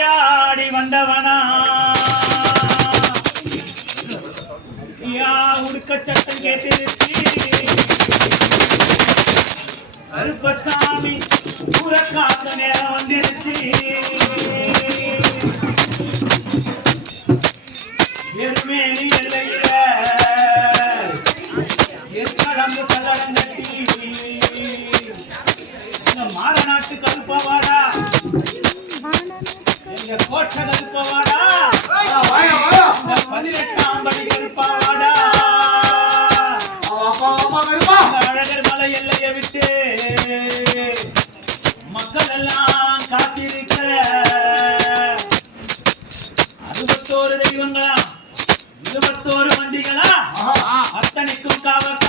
விளையாடி வந்தவனா உடுக்க சட்டம் கேட்டிருச்சு கருப்பசாமி ஊரக்காக்க நேரம் வந்துருச்சு எருமேலி எல்லையில எருமடம்பு கதடம் கட்டி மாறநாட்டு கருப்பவாடா எங்க கோட்டை கருப்பவாடா 18ஆம் படி கருப்பவாடா அழகர் மலை எல்லையை விட்டு மக்கள் எல்லாம் காத்திருக்க 61 தெய்வங்களா 21 வண்டிகளா அத்தனைக்கும் காவல்